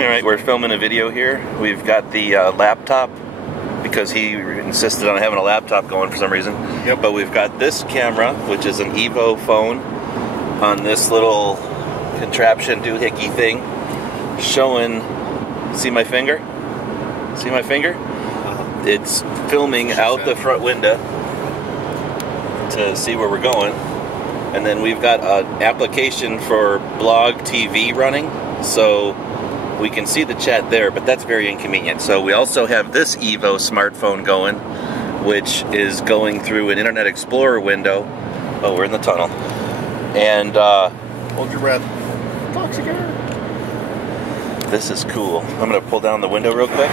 Alright, we're filming a video here. We've got the laptop because he insisted on having a laptop going for some reason. Yep. But we've got this camera, which is an Evo phone, on this little contraption doohickey thing, showing. See my finger? See my finger? It's filming out the front window to see where we're going. And then we've got an application for BlogTV running, so we can see the chat there, but that's very inconvenient. So we also have this Evo smartphone going, which is going through an Internet Explorer window. Oh, we're in the tunnel. And hold your breath. Talk again. This is cool. I'm going to pull down the window real quick.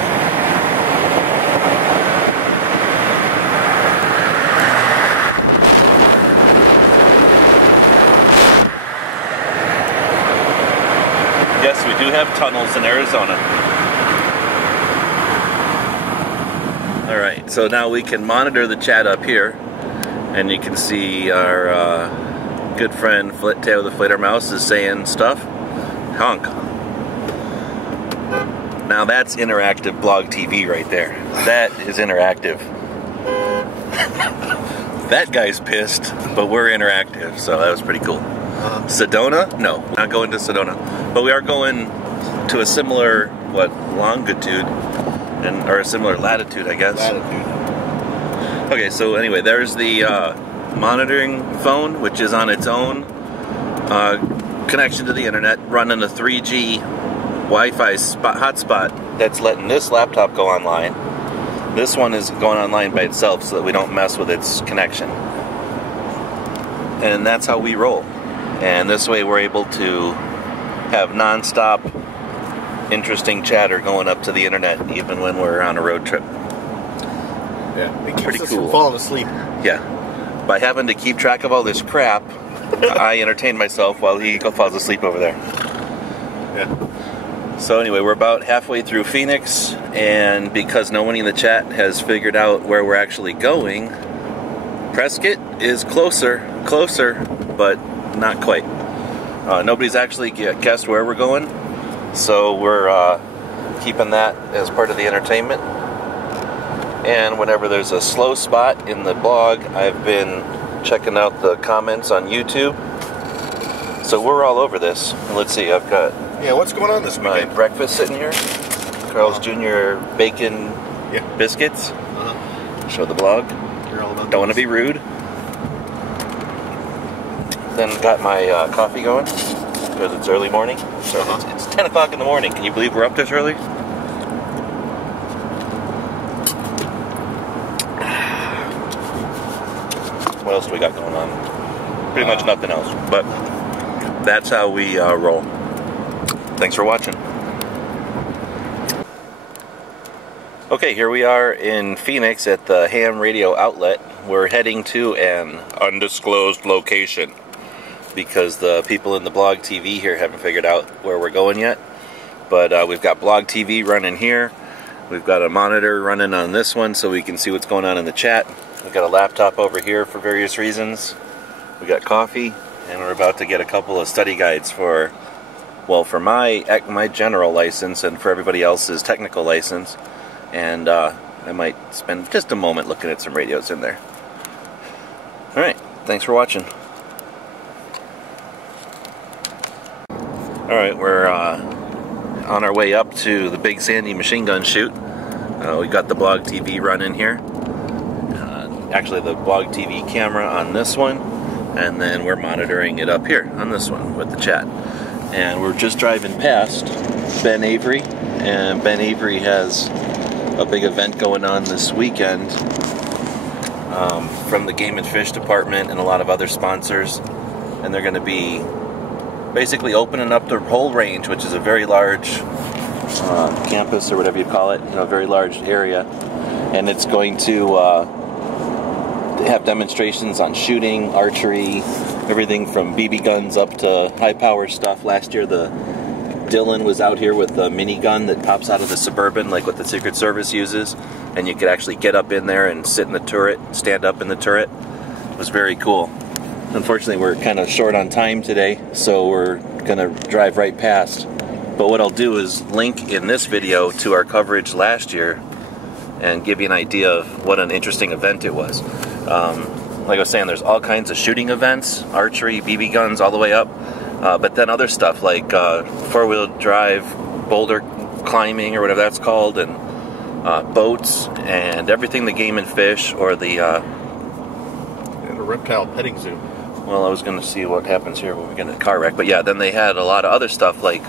Yes, we do have tunnels in Arizona. Alright, so now we can monitor the chat up here, and you can see our good friend Tail the Flittermouse is saying stuff. Honk. Now that's interactive BlogTV right there. That is interactive. That guy's pissed, but we're interactive, so that was pretty cool. Sedona? No, we're not going to Sedona. But we are going to a similar, longitude, or a similar latitude, I guess. Latitude. Okay, so anyway, there's the monitoring phone, which is on its own connection to the internet, running a 3G Wi-Fi hotspot that's letting this laptop go online. This one is going online by itself so that we don't mess with its connection. And that's how we roll. And this way we're able to have non-stop interesting chatter going up to the internet even when we're on a road trip. Yeah, it keeps pretty us cool. from falling asleep. Yeah. By having to keep track of all this crap, I entertain myself while he falls asleep over there. Yeah. So anyway, we're about halfway through Phoenix, and because no one in the chat has figured out where we're actually going, Prescott is closer, but not quite. Nobody's actually guessed where we're going, so we're keeping that as part of the entertainment. And whenever there's a slow spot in the blog, I've been checking out the comments on YouTube. So we're all over this. Let's see, I've got what's going on this my weekend? breakfast sitting here. Carl's Jr. bacon biscuits. Show the blog. You're all about Don't want to be rude. Then got my coffee going because it's early morning. So it's 10 o'clock in the morning. Can you believe we're up this early? What else do we got going on? Pretty much nothing else. But that's how we roll. Thanks for watching. Okay, here we are in Phoenix at the ham radio outlet. We're heading to an undisclosed location because the people in the BlogTV here haven't figured out where we're going yet. But we've got BlogTV running here. We've got a monitor running on this one so we can see what's going on in the chat. We've got a laptop over here for various reasons. We got coffee, and we're about to get a couple of study guides for, well, for my general license and for everybody else's technical license. And I might spend just a moment looking at some radios in there. Alright, thanks for watching. Alright, we're on our way up to the Big Sandy machine gun shoot. We got the BlogTV running here. Actually, the BlogTV camera on this one, and then we're monitoring it up here on this one with the chat. And we're just driving past Ben Avery, and Ben Avery has a big event going on this weekend from the Game and Fish Department and a lot of other sponsors, and they're going to be basically opening up the whole range, which is a very large campus or whatever you call it, a very large area, and it's going to have demonstrations on shooting, archery, everything from BB guns up to high power stuff. Last year Dylan was out here with a minigun that pops out of the Suburban, like what the Secret Service uses, and you could actually get up in there and sit in the turret, stand up in the turret. It was very cool. Unfortunately, we're kind of short on time today, so we're going to drive right past But what I'll do is link in this video to our coverage last year and give you an idea of what an interesting event it was. Like I was saying, there's all kinds of shooting events, archery, BB guns, all the way up. But then other stuff like four-wheel drive, boulder climbing, or whatever that's called, and boats, and everything the game and fish, or the reptile petting zoo. Well, I was going to see what happens here when we get in a car wreck. But yeah, then they had a lot of other stuff like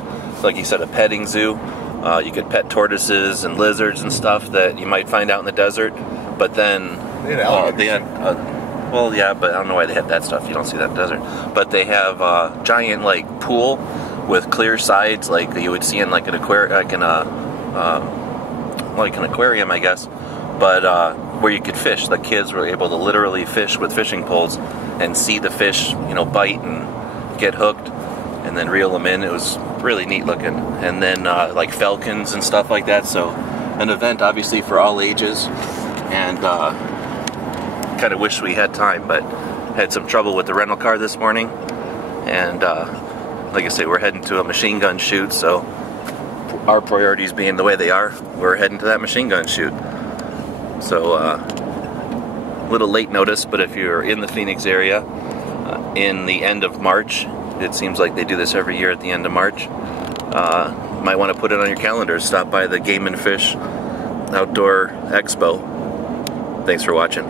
you said, a petting zoo. You could pet tortoises and lizards and stuff that you might find out in the desert. But then they had well, yeah, but I don't know why they had that stuff. You don't see that in the desert. But they have a giant like pool with clear sides, like you would see in like an aquarium, like an aquarium, I guess. But where you could fish. The kids were able to literally fish with fishing poles and see the fish, bite and get hooked, and then reel them in. It was really neat looking. And then like falcons and stuff like that. So an event obviously for all ages. And kind of wish we had time, but had some trouble with the rental car this morning. And like I say, we're heading to a machine gun shoot. So our priorities being the way they are, we're heading to that machine gun shoot. So a little late notice, but if you're in the Phoenix area in the end of March, it seems like they do this every year at the end of March, might want to put it on your calendar. Stop by the Game and Fish Outdoor Expo. Thanks for watching.